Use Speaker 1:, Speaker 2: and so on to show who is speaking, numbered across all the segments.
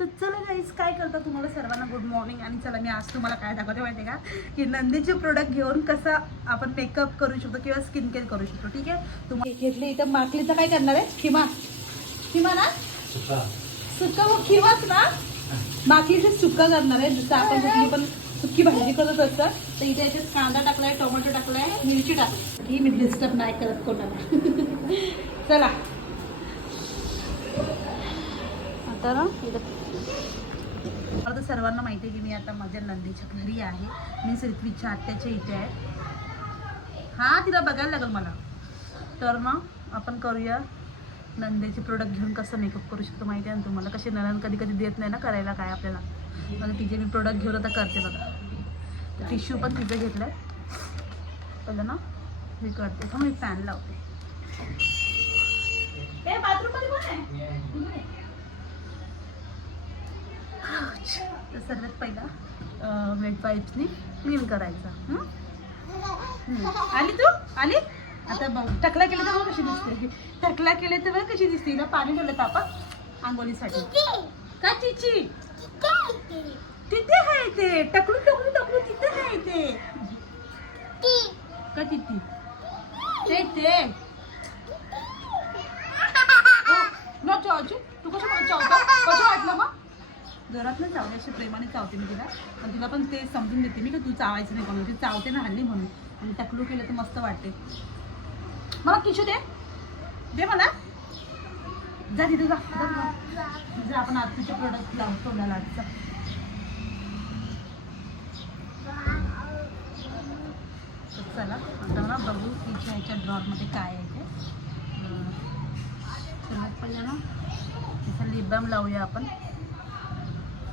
Speaker 1: तर चला गाईस काय करता तुम्हाला सर्वांना गुड मॉर्निंग आणि चला मी आज तुम्हाला काय दाखवते माहिती का? की नंदीचे प्रोडक्ट घेऊन कसा आपण मेकअप करू शकतो किंवा स्किन केअर करू शकतो ठीक आहे? तुम्हाला घेतले इथं माकलीचं काय करणार आहे? खिमा. खिमा ना? सुक्का मग खिमाच ना? माकलीचं सुक्का करणार आहे जसं आपण कुठली पण सुक्की भाजी करत असतं तर इथे याच्यात कांदा टाकलाय टोमॅटो टाकलाय मिरची टाकली. ही मी डिस्टर्ब नाही करत कोणाला. चला. आता ना इथं मला तर सर्वांना माहिती आहे की मी आता माझ्या नंदीच्या घरी आहे. मी सिल्कवीच्या आत्याच्या इथे आहे. हा तिला बघायला लागेल मला. तर मग आपण करूया. नंदेचे प्रोडक्ट घेऊन कसं मेकअप करू शकतो माहिती आहे ना तुम्हाला? कसे ननन कधी कधी देत नाही ना करायला काय आपल्याला. मला तिचे मी प्रोडक्ट घेऊन आता करते बघा. टिश्यू पण तिचं घेतलं आहे पहिलं ना हे करते. मी फॅन लावते. ए कोण आहे तर सर्वात पहिला वेट वाईप्सनी क्लीन करायचा. आली तू? आली? आता बघ टकला केलं तर बघ कशी दिसते. टकला केले तर बघ कशी दिसते. ना पाणी ठेवलं तापा आंघोळीसाठी. का चिची? तिथे आहे ते. टकलू टकलू टकलू तिथे आहे ते. का तिथे ते ते ओ, न चावची तू कसं चावतो कसं वाटलं मग जोरात नाही चावले असे प्रेमाने चावते मी तिला. पण तिला पण ते समजून देते. मी का तू चावायचं नाही म्हणून ती चावते ना हल्ली म्हणून. आणि टकलू केलं तर मस्त वाटते. मला किशू दे. दे मला. जा तिथे जा. जा, आपण आत्ताचे प्रोडक्ट लावतो तोंडाला आजचा चला आता ना बघू तिच्या ह्याच्या ड्रॉरमध्ये काय आहे ते. अं, सर्वात पहिलं ना. तिथं लिप बाम लावूया आपण.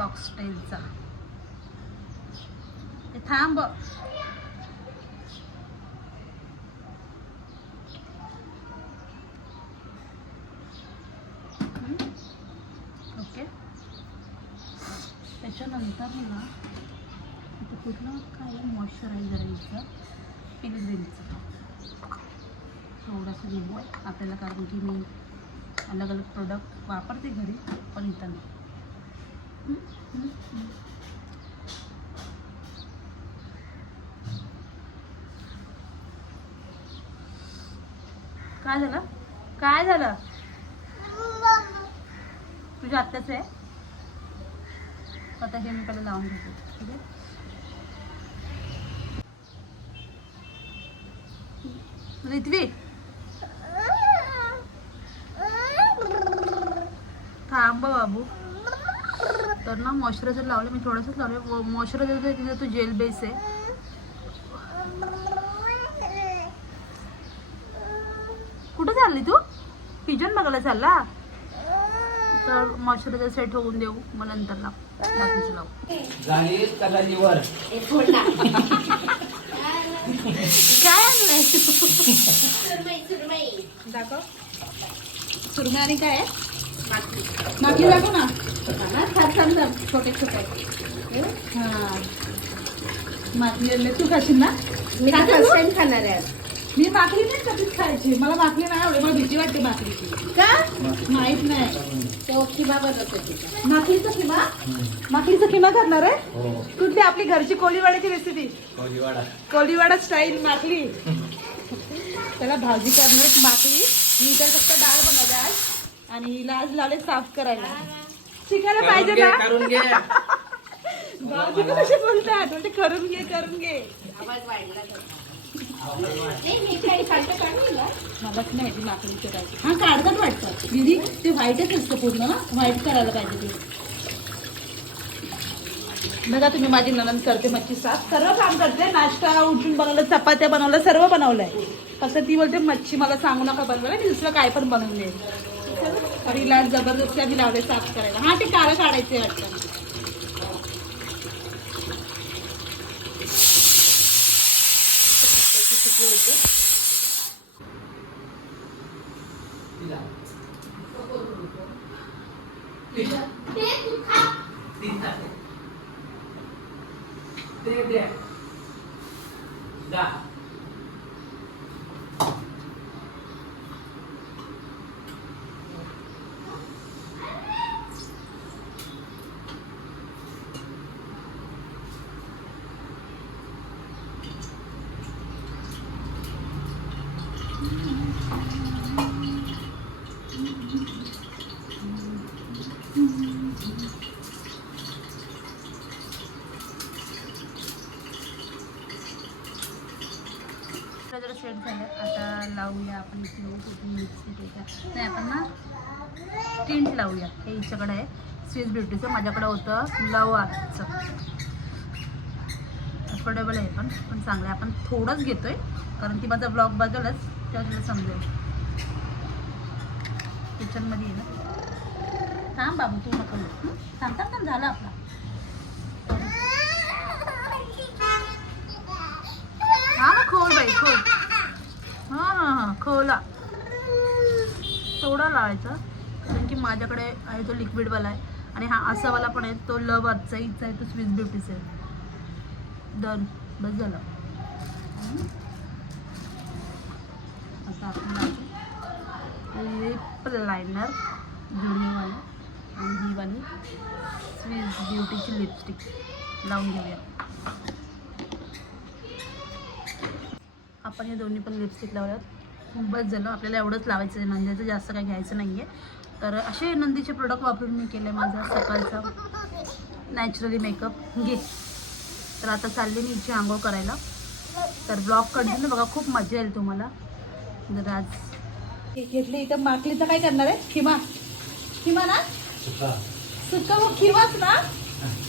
Speaker 1: फॉक्सटेलचा ते थांब. ओके. त्याच्यानंतर ना इथं कुठलं काय मॉइश्चरायझर यायचं पिलग्रीमचं थोडंसं घेऊ आपल्याला कारण की मी अलग अलग प्रोडक्ट वापरते घरी पण इथं नाही. काय झालं? काय झालं? तुझ्या आत्ताच आहे? आता हे मी पहिला लावून घेते ठीक आहे? रित्वी थांब बाबू. तर ना मॉइश्चरायझर लावलं मी थोडंसंच लावलं. मॉइश्चरायझर तिथं तो जेल बेस आहे. कुठं चालली तू? पिजन बघायला चालला? तर मॉइश्चरायझर सेट होऊन देऊ मग नंतर लाव. काय आणलंय? दाखव. सुरमई आणि काय? मागली दाखव ना. खात सांग छोटे छोटे. हा? आणले तू खाशील ना?
Speaker 2: मी फर्स्ट? टाइम खाणार आहे. आज.
Speaker 1: मी मागली नाही कधीच खायची. मला मागली नाही आवडे मला भीती वाटते मागलीची.
Speaker 2: का?
Speaker 1: माहीत नाही.
Speaker 2: तो किमा बनवतो
Speaker 1: माकलीचा किमा माकलीचा किमा करणार आहे?
Speaker 3: हो.
Speaker 1: कुठली? आपली घरची कोळीवाड्याची रेसिपी
Speaker 3: कोलीवाडा.
Speaker 1: कोळीवाडा स्टाईल माकली त्याला भाजी करणार माकली मी तर फक्त डाळ बनवले आज. आणि हिला आज लावले साफ करायला. शिकायला पाहिजे ना?
Speaker 3: करून घे.
Speaker 1: पण कशी बोलतात? म्हणजे करून घे करून घे.
Speaker 2: आवाज वाढला त्याचा. नाही
Speaker 1: माकडी करायची. हा काढतात वाटतं. दीदी ते व्हाईटच असतं पूर्ण. ना व्हाईट करायला पाहिजे ते. बघा तुम्ही माझी ननंद करते मच्छी साफ. सर्व काम करते. नाश्ता उठून बनवलं चपात्या बनवलं सर्व बनवलंय. फक्त ती बोलते मच्छी मला सांगू नका बनवायला. मी दुसरं काय पण बनवून देईल आणि लाट जबरदस्ती आधी लावले साफ करायला. हा ते काळं काढायचे वाटतं
Speaker 3: ते दे.
Speaker 1: जरा सेट झालं. आता लावूया आपण ना टिंट लावूया. हे हिच्याकडे आहे. स्विस ब्युटीचं माझ्याकडे होतं लव आर्टचं अफोर्डेबल आहे पण. पण चांगलं आहे. आपण थोडंच घेतोय. कारण ती माझा ब्लॉग बदलच. तेव्हा तुला समजेल किचनमध्ये आहे ना. थांब बाबू तू नको सांगता पण थांब थांब थांब झालं आपला. हा ना खोल बाई खोल. हां हां हां खोला. थोडा लावायचा कारण की माझ्याकडे आहे तो लिक्विडवाला आहे. आणि हा असावाला पण आहे तो लव आजचा इथचा आहे तो स्विस ब्युटीचा आहे. डन बस झालं हं? आता आपण लावतो लिप लायनर जुडीवाला आणि ही वाली स्विस ब्युटीची लिपस्टिक लावून घेऊया. आपण हे दोन्ही पण लिपस्टिक लावल्यात. खूपच झालं आपल्याला एवढंच लावायचं आहे. नंदीचं जास्त काही घ्यायचं नाही आहे तर असे नंदीचे प्रोडक्ट वापरून मी केले माझा सकाळचा. नॅचरली मेकअप घे. तर आता चालले मी इथे आंघोळ करायला. तर ब्लॉग कंटिन्यू बघा खूप मजा येईल तुम्हाला. जर आज हे घेतले. इथं माकलीचं काय करणार आहे? खिमा. खिमा ना? सुक्का मग खिमाच ना?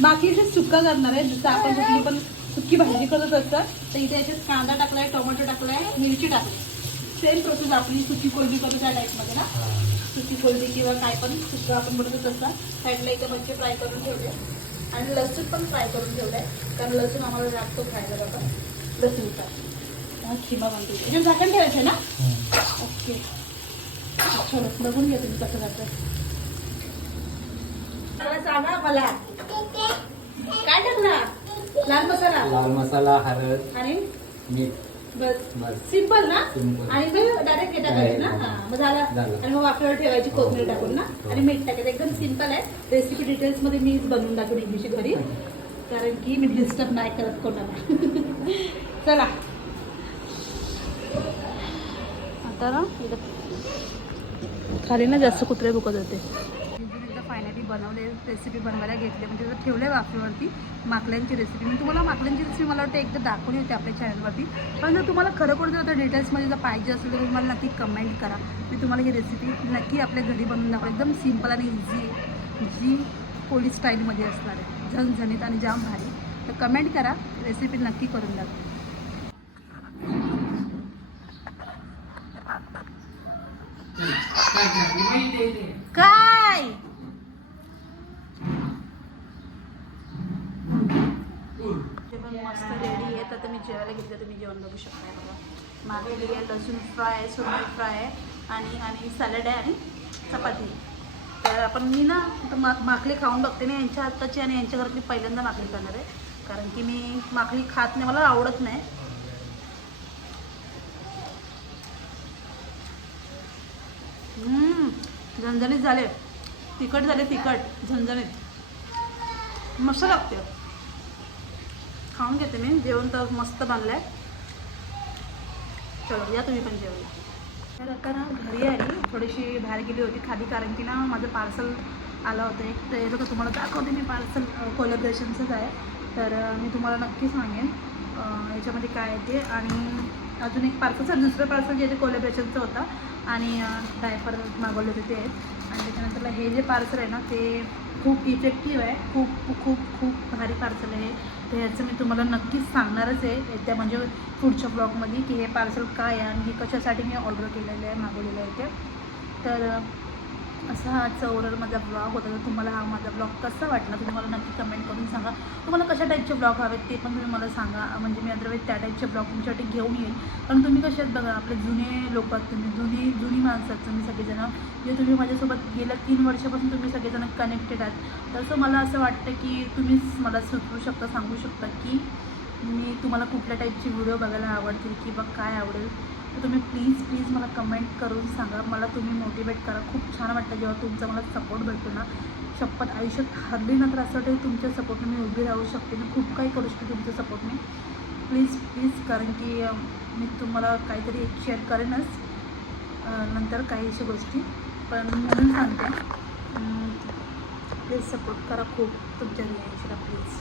Speaker 1: माकलीचं सुक्का करणार आहे. जसं आपण कुठली पण सुक्की भाजी करत असतात तर इथे याच्यात कांदा टाकलाय टोमॅटो टाकलाय मिरची टाकली. सेम प्रोसेस आपली सुकी कोळंबी करतो त्या टाईपमध्ये ना? सुकी कोळंबी किंवा काय पण सुक्का आपण बनवत असतात. साईडला इथे मच्छी फ्राय करून ठेवले. आणि लसूण पण फ्राय करून ठेवलाय कारण लसूण आम्हाला लागतो खायला बाबा लसूणचा हा, खिमा बनतो. याच्यात झाकण ठेवायचं ना? ओके बघून घ्या तुम्ही कसं करतात मला सांगा मला काय टाकला लाल मसाला?
Speaker 3: लाल मसाला हळद
Speaker 1: आणि?
Speaker 3: मीठ.
Speaker 1: बस. सिंपल ना. आणि मग डायरेक्ट हे टाकायचं ना. हा, मग झाला. आणि मग वाफेवर ठेवायची
Speaker 3: हो.
Speaker 1: टाकून ना?
Speaker 3: हो.
Speaker 1: आणि मीठ टाकायचं. एकदम सिंपल आहे. रेसिपी डिटेल्समध्ये मीच बनवून दाखवली इंग्लिश घरी. कारण की मी डिस्टर्ब नाही करत कोणाला. चला. आता ना खाली ना जास्त कुत्रे बुकत होते. एकदा फायनली बनवले रेसिपी बनवायला घेतले. म्हणजे जर ठेवले वाफेवरती माकल्यांची रेसिपी मी तुम्हाला माकल्यांची रेसिपी मला वाटतं एकदा दाखवली होती आपल्या चॅनलवरती पण जर तुम्हाला खरोखर जर आता डिटेल्समध्ये जर पाहिजे असेल तर तुम्ही मला नक्की कमेंट करा. मी तुम्हाला ही रेसिपी नक्की आपल्या घरी बनवून दाखवू एकदम सिंपल आणि इझी आहे. जी पोलीस स्टाईलमध्ये असणार आहे. झणझणीत आणि जाम भारी. तर कमेंट करा. रेसिपी नक्की करून दाखवा. काय? जेवण मस्त रेडी आहे तर मी जेवायला घेतलं तुम्ही जेवण बघू शकता बघा. मागेली आहे लसूण फ्राय आहे सुरमई फ्राय आहे आणि आणि सॅलड आहे आणि चपाती. तर आपण मी ना आता मा माकली खाऊन बघते. ना यांच्या हाताची आणि यांच्या घरातली पहिल्यांदा माकली करणार आहे. कारण की मी माखली खात नाही मला आवडत नाही. झणझणीत झाले. तिखट झाले तिखट झणझणीत. मस्त लागते. खाऊन घेते मी. जेवण तर मस्त बांधलं आहे चलो या तुम्ही पण जेवण तर आता ना घरी आली थोडीशी बाहेर गेली होती खाली कारण की ना माझं पार्सल आलं होतं एक. तर याचं तुम्हाला दाखवते मी पार्सल कोलॅबरेशनचंच आहे. तर मी तुम्हाला नक्की सांगेन याच्यामध्ये काय आहे ते. आणि अजून एक पार्सल सर दुसरं पार्सल जे आहे ते कोलॅबरेशनचं होतं. आणि डायपर मागवले होते ते. आणि त्याच्यानंतरला हे जे पार्सल आहे ना ते खूप इफेक्टिव्ह आहे. खूप खूप खूप भारी पार्सल आहे तर ह्याचं मी तुम्हाला नक्कीच सांगणारच आहे. येत्या म्हणजे पुढच्या ब्लॉगमध्ये की हे पार्सल काय आहे आणि हे कशासाठी मी ऑर्डर केलेलं आहे मागवलेलं आहे ते. तर असा हा आजचा माझा ब्लॉग होता. तर तुम्हाला हा माझा ब्लॉग कसा वाटला? तुम्ही मला नक्की कमेंट करून सांगा. तुम्हाला कशा टाईपचे ब्लॉग हवेत ते पण तुम्ही मला सांगा. म्हणजे मी अदरवाईज त्या टाईपचे ब्लॉग तुमच्यासाठी घेऊन येईल कारण तुम्ही कसे आहेत बघा आपले जुने लोक आहेत तुम्ही जुनी जुनी माणसं आहेत तुम्ही सगळेजण. जे तुम्ही माझ्यासोबत गेल्या तीन वर्षापासून तुम्ही सगळेजण कनेक्टेड आहात. तसं मला असं वाटतं की तुम्हीच मला सुचवू शकता सांगू शकता की मी तुम्हाला कुठल्या टाईपचे व्हिडिओ बघायला आवडतील किंवा काय आवडेल. तर तुम्ही प्लीज प्लीज मला कमेंट करून सांगा. मला तुम्ही मोटिवेट करा. खूप छान वाटतं जेव्हा तुमचा मला सपोर्ट भेटतो ना. शपथ आयुष्यात हरली ना तर असं वाटतं तुमच्या सपोर्टने मी उभी राहू शकते. मी खूप काही करू शकते तुमच्या सपोर्टने प्लीज प्लीज कारण की मी तुम्हाला काहीतरी शेअर करेनच. नंतर काही गोष्टी. पण म्हणून सांगते. प्लीज सपोर्ट करा खूप. तुमच्या रिॲक्शनला प्लीज